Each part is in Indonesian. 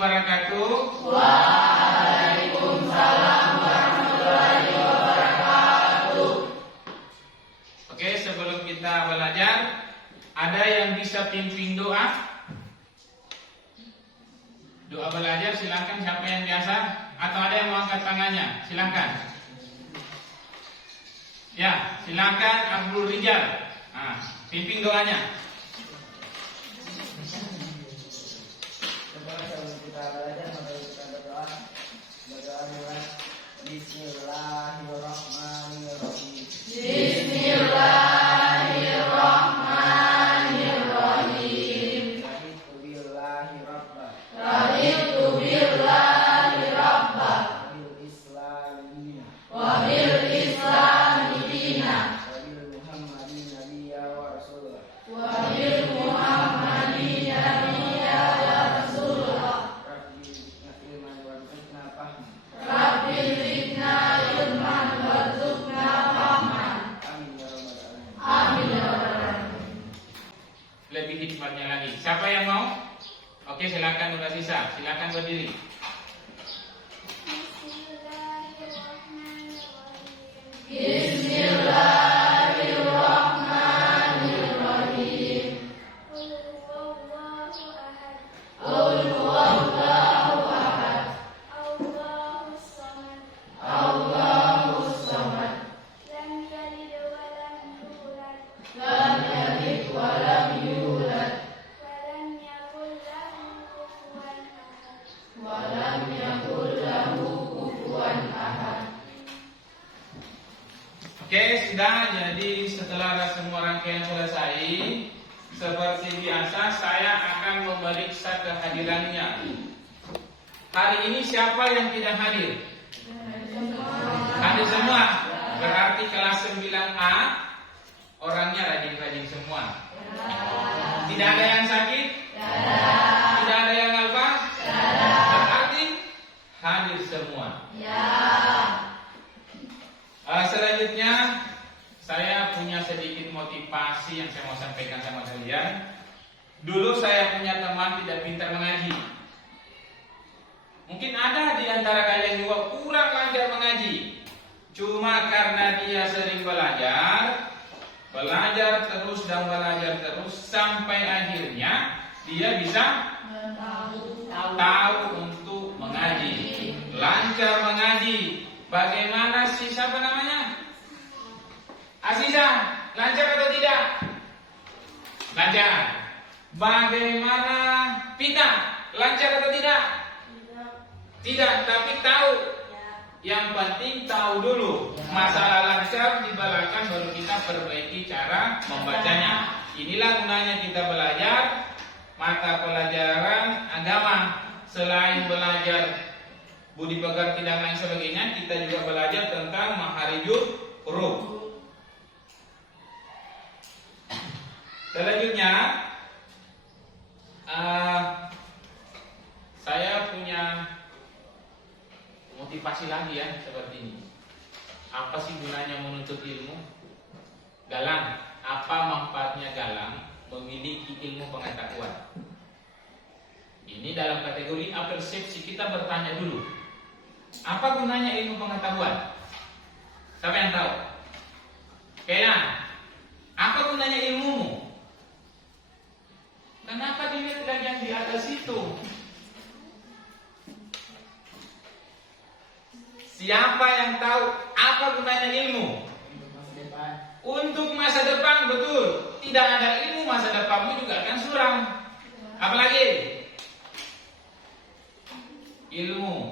wabarakatuh. Waalaikumsalam warahmatullahi wabarakatuh. Oke, sebelum kita belajar, ada yang bisa pimpin doa? Doa belajar silakan, siapa yang biasa? Atau ada yang mau angkat tangannya? Silakan. Ya, silakan Abdul Rijal. Nah, pimpin doanya. Sebelum kita belajar, mari kita berdoa. Berdoa mulai. Bismillahirrahmanirrahim. Bismillahirrahmanirrahim. Raditu billahi rabba. Raditu billahi rabba. Wabil islami dina. Wabil islami dina. Wabil muhammadin nabiyya wa rasulah. Wabil muhammadin nabiyya wa rasulah. Rabbi zidna ilman warzuqna fahman. Amin ya rabbal alamin. Amin ya rabbal alamin. Lebih hikmatnya lagi. Siapa yang mau? Oke, silakan udah sisa. Silakan berdiri. Bismillahirrahmanirrahim. Qul huwallahu ahad. Allahus samad. Lam yalid wa lam yulad. Wa lam yakul lahu kufuwan ahad. Oke, sudah. Jadi setelah semua rangkaian selesai, seperti biasa saya akan memeriksa kehadirannya. Hari ini siapa yang tidak hadir? Hadir semua. Berarti kelas 9A orangnya rajin-rajin semua. Tidak ada yang sakit? Tidak ada yang apa? Berarti hadir semua. Selanjutnya saya punya sedikit motivasi yang saya mau sampaikan sama kalian. Dulu saya punya teman tidak pintar mengaji. Mungkin ada di antara kalian juga kurang lancar mengaji. Cuma karena dia sering belajar terus dan belajar terus sampai akhirnya dia bisa tahu untuk mengaji, lancar mengaji. Bagaimana si siapa namanya? Aziza, lancar atau tidak? Lancar. Bagaimana Pita? Lancar atau tidak? Tidak, tapi tahu. Yang penting tahu dulu. Masalah lancar dibalakan baru kita perbaiki cara membacanya. Inilah gunanya kita belajar mata pelajaran agama. Selain belajar budi pekerti dan lain sebagainya, kita juga belajar tentang makharijul huruf. Selanjutnya, saya punya motivasi lagi ya seperti ini. Apa sih gunanya menuntut ilmu? Galang, apa manfaatnya galang memiliki ilmu pengetahuan? Ini dalam kategori persepsi, kita bertanya dulu. Apa gunanya ilmu pengetahuan? Siapa yang tahu? Kayla, apa gunanya ilmumu? Kenapa dilihat dari yang di atas itu? Siapa yang tahu apa gunanya ilmu? Untuk masa depan, betul. Tidak ada ilmu, masa depanmu juga akan suram. Apalagi ilmu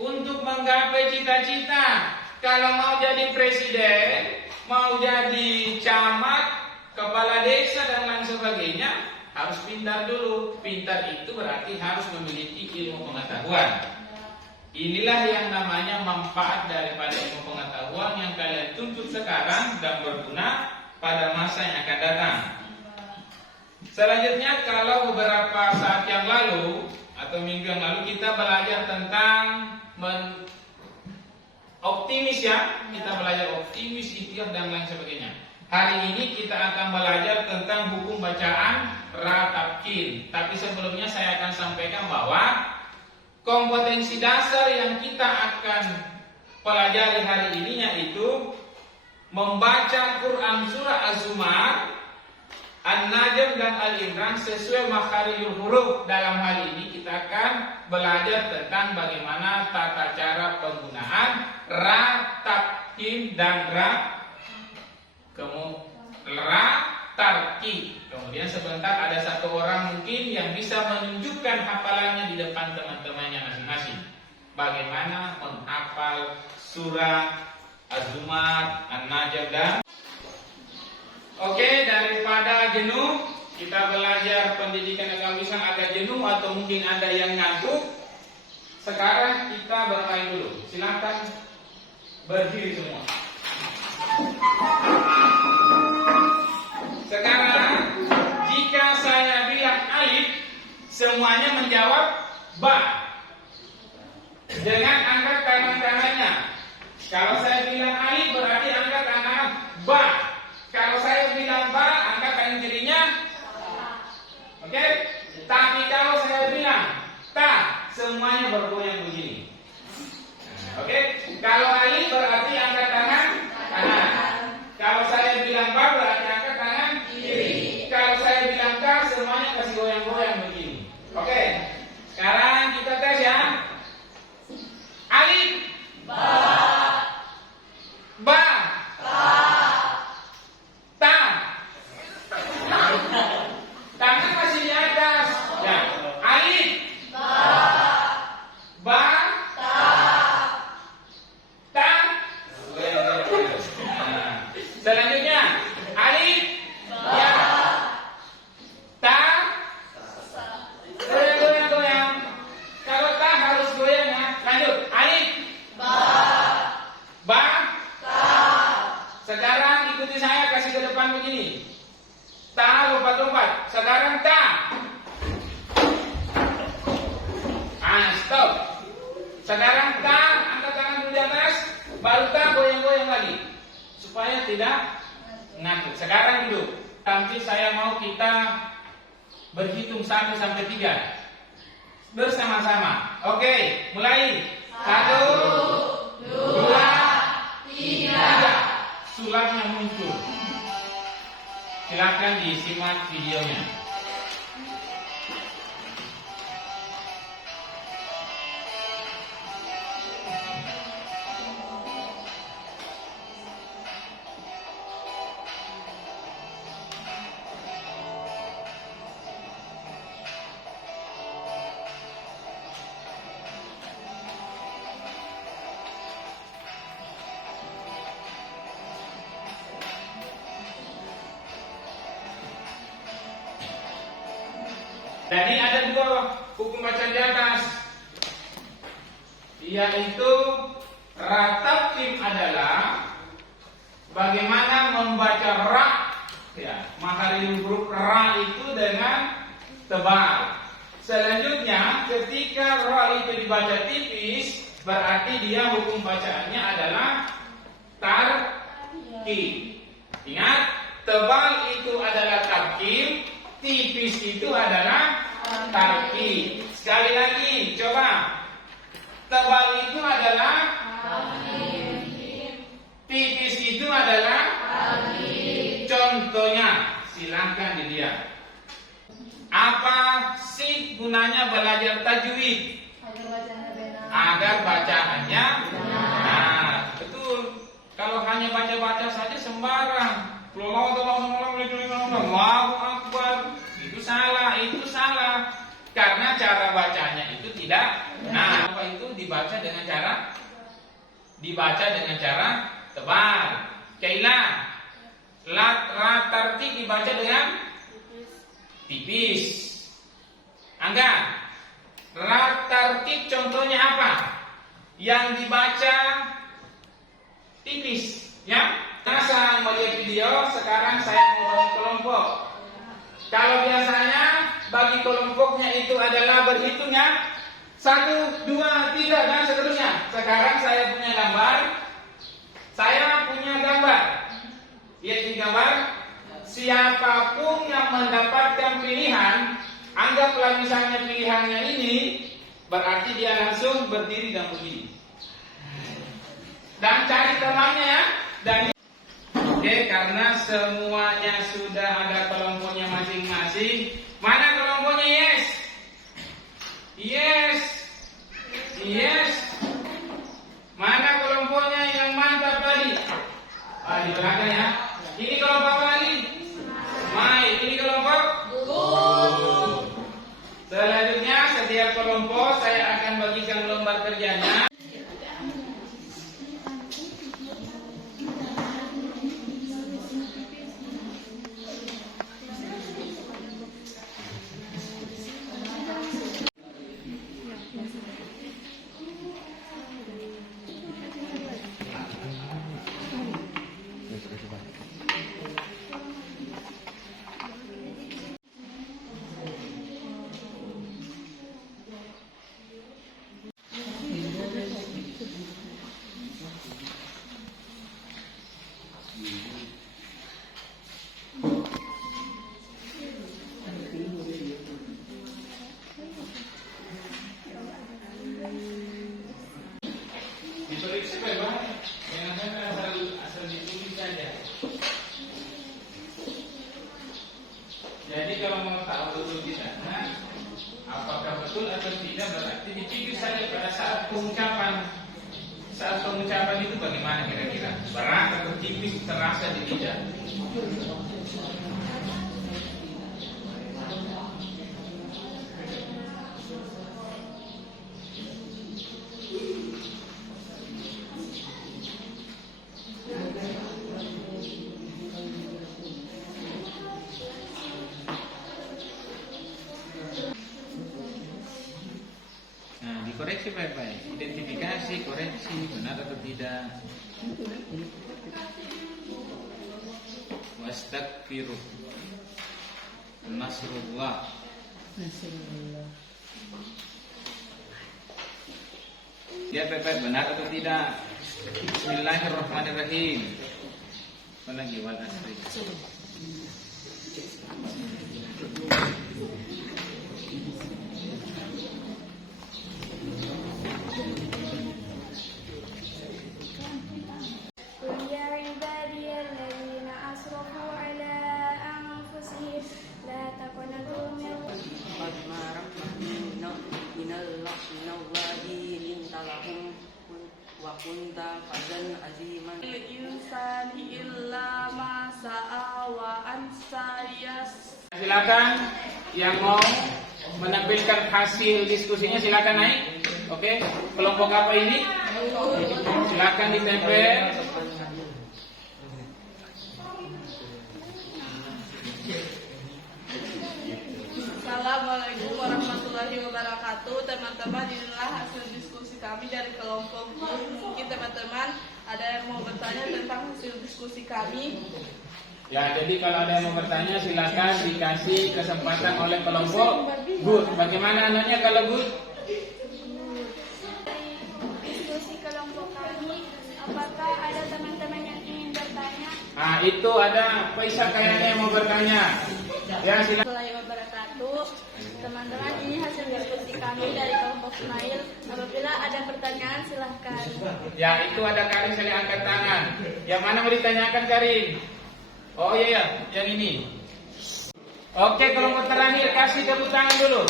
untuk menggapai cita-cita. Kalau mau jadi presiden, mau jadi camat, kepala desa dan lain sebagainya, harus pintar dulu. Pintar itu berarti harus memiliki ilmu pengetahuan. Inilah yang namanya manfaat daripada ilmu pengetahuan yang kalian tuntut sekarang dan berguna pada masa yang akan datang. Selanjutnya, kalau beberapa saat yang lalu atau minggu yang lalu kita belajar tentang optimis ya, kita belajar optimis, ikhtiar dan lain sebagainya. Hari ini kita akan belajar tentang hukum bacaan ra tabkin. Tapi sebelumnya saya akan sampaikan bahwa kompetensi dasar yang kita akan pelajari hari ini yaitu membaca Quran surah Az-Zumar, An-Najm dan Al-Imran sesuai makharijul huruf. Dalam hal ini kita akan belajar tentang bagaimana tata cara penggunaan ra tabkin dan ra tarki. Kemudian sebentar ada satu orang mungkin yang bisa menunjukkan hafalannya di depan teman-temannya masing-masing. Bagaimana menghafal surah Az-Zumar, An-Najm dan Oke, daripada jenuh, kita belajar pendidikan agama Islam agak jenuh atau mungkin ada yang ngantuk. Sekarang kita bermain dulu. Silakan berdiri semua. Sekarang jika saya bilang alif, semuanya menjawab ba. Jangan angkat tangan-tangannya. Kalau saya bilang alif berarti angkat tangan ba. Kalau saya bilang ba, angkat tangan kirinya. Oke? Tapi kalau saya bilang ta, semuanya bergoyang begini. Oke? Kalau alif berarti angkat tangan kanan. Kalau saya bilang ba berarti angkat tangan kiri. Kalau saya bilang ta, semuanya kasih goyang-goyang begini. Oke? Sekarang kita tes ya. Alif ba. Ba. Ta. Tangan masih di atas. Ya. Alif ba. Ta. Selanjutnya alif ya. Ta. Goyang-goyang. Kalau ta harus goyang ya. Lanjut. Alif ba. Sekarang ikuti saya, kasih ke depan begini. Ta, lompat-lompat. Sekarang ta. Stop. Sekarang ta, angkat tangan dulu di atas. Baru ta, goyang-goyang lagi. Supaya tidak ngantuk. Sekarang duduk. Nanti saya mau kita berhitung 1 sampai 3 bersama-sama. Oke, mulai. 1, 2, 3. Sulapnya muncul. Silakan disimak videonya. Jadi ada 2 hukum bacaan di atas, yaitu ra tabkin adalah bagaimana membaca ra, ya, makharijul huruf ra itu dengan tebal. Selanjutnya ketika ra itu dibaca tipis, berarti dia hukum bacaannya adalah tarki. Ingat, tebal itu adalah tabkin, tipis itu adalah tarki. Sekali lagi, coba. Tebal itu adalah tipis itu adalah contohnya. Silahkan dilihat. Apa sih gunanya belajar tajwid? Agar bacaannya benar. Betul. Kalau hanya baca-baca saja sembarang. Allahu Akbar. Itu salah. Karena cara bacanya itu tidak. Nah, apa itu dibaca dengan cara tebal. Kailah. Ra tartik dibaca dengan tipis. Angga. Ra tartik contohnya apa? Yang dibaca tipis, ya. Saya melihat video, sekarang saya mau bagi kelompok. Kalau biasanya bagi kelompoknya itu adalah berhitungnya 1, 2, 3 dan seterusnya. Sekarang saya punya gambar. Lihat di gambar. Siapapun yang mendapatkan pilihan, anggaplah misalnya pilihannya ini, berarti dia langsung berdiri dan begini. Dan cari temannya dan oke, karena semuanya sudah ada kelompoknya masing-masing. Mana kelompoknya? Yes. Yes. Yes. Mana kelompoknya yang mantap tadi? Di belakang ya. Ini kelompok apa lagi? Mai. Ini kelompok good. Selanjutnya setiap kelompok saya akan bagikan lembar kerjanya. Diperiksa baik-baik. Jangan asal ditulis saja. Jadi kalau mau tahu betul di sana apakah betul atau tidak, berarti dipikir saja pada saat pengungkapan. Saat pengucapan itu bagaimana kira-kira? Berat atau tipis terasa di lidah? Koreksi baik-baik, identifikasi, koreksi, benar atau tidak. Wastagfiruh. Nasrullah. Lihat baik-baik, benar atau tidak. Bismillahirrahmanirrahim. Apa lagi? Wal asri. Kunta fadzan aziman insani illa ma sa'a wa ansayas. Silakan yang mau menampilkan hasil diskusinya silakan naik. Oke, kelompok apa ini? Silakan ditempel. Assalamualaikum warahmatullahi wabarakatuh. Teman-teman, inilah hasil diskusi kami dari kelompok GUR. Mungkin teman-teman ada yang mau bertanya tentang hasil diskusi kami. Ya, jadi kalau ada yang mau bertanya silakan dikasih kesempatan oleh kelompok GUR. Bagaimana anaknya kalau GUR? Diskusi kelompok kami, apakah ada teman-teman yang ingin bertanya? Itu ada Faisal kayaknya yang mau bertanya. Ya, silakan. Assalamualaikum wabarakatuh. Teman-teman, ini hasil diskusi kami dari kelompok Ismail. Apabila ada pertanyaan silahkan. Ya, itu ada Karin saya angkat tangan. Yang mana mau ditanyakan Karin? Oh iya, yang ini. Oke, kelompok terakhir kasih tepuk tangan dulu.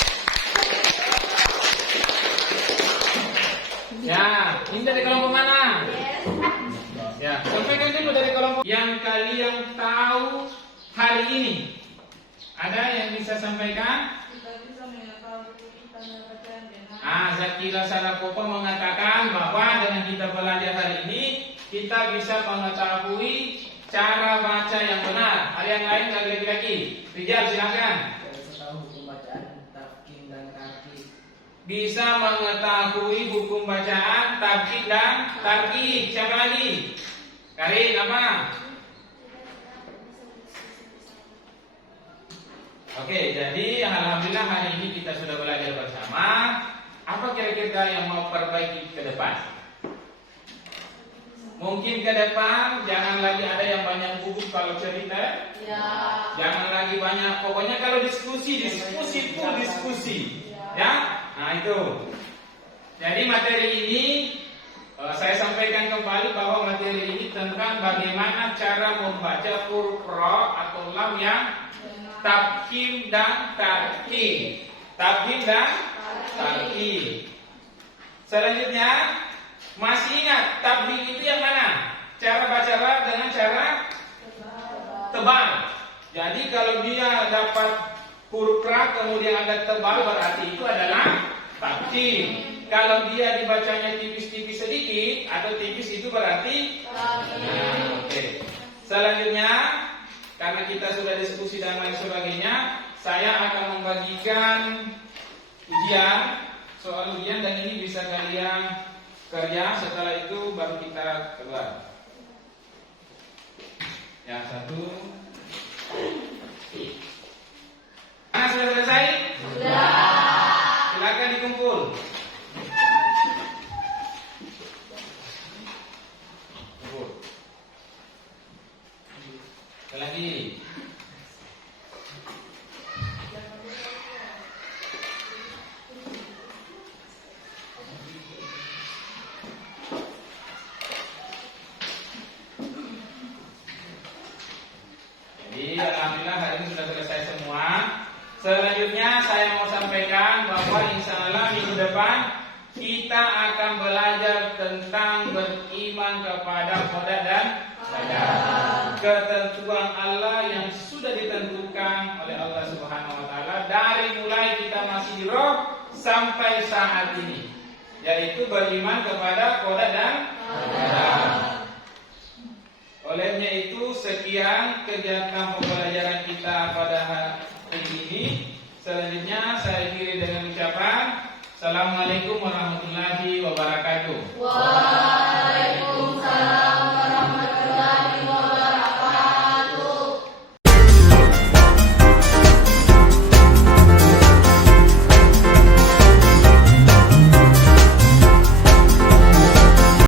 Ya, ini dari kelompok mana? Ya, sampaikan dulu dari kelompok yang kalian tahu hari ini. Ada yang bisa sampaikan? Kita bisa mengetahui tanda-tanda dengan Zakira Sarakopa mengatakan bahwa dengan kita belajar hari ini kita bisa mengetahui cara baca yang benar. Ada yang lain lagi-lagi? Rijal silakan. Bisa tahu hukum bacaan tafkim dan tarkib. Bisa mengetahui hukum bacaan tafkim dan tarkib. Siapa lagi? Karin apa? Oke, jadi alhamdulillah hari ini kita sudah belajar bersama. Apa kira-kira yang mau perbaiki ke depan? Mungkin ke depan jangan lagi ada yang banyak gugup kalau cerita. Ya. Jangan lagi banyak. Pokoknya kalau diskusi full diskusi. Ya. Nah itu. Jadi materi ini saya sampaikan kembali bahwa materi ini tentang bagaimana cara membaca huruf ro atau lam yang tabkim dan tarkim. Tabkim dan tarkim. Selanjutnya, masih ingat tabkim itu yang mana? Cara baca ra dengan cara tebal. Jadi kalau dia dapat huruf ra kemudian ada tebal berarti itu adalah tabkim. Kalau dia dibacanya tipis-tipis sedikit atau tipis itu berarti oke. Selanjutnya, karena kita sudah diskusi dan lain sebagainya, saya akan membagikan ujian, soal ujian, dan ini bisa kalian kerja. Setelah itu baru kita keluar. Yang satu. Nah, sudah selesai? Sudah. Silakan dikumpul. Lagi. Jadi alhamdulillah hari ini sudah selesai semua. Selanjutnya saya mau sampaikan bahwa insya Allah minggu depan kita akan belajar tentang beriman kepada qada dan qadar. Ketentuan Allah yang sudah ditentukan oleh Allah Subhanahu wa taala dari mulai kita masih di roh sampai saat ini, yaitu beriman kepada qada dan qadar. Olehnya itu sekian kegiatan pembelajaran kita pada hari ini. Selanjutnya saya akhiri dengan ucapan Assalamualaikum warahmatullahi wabarakatuh.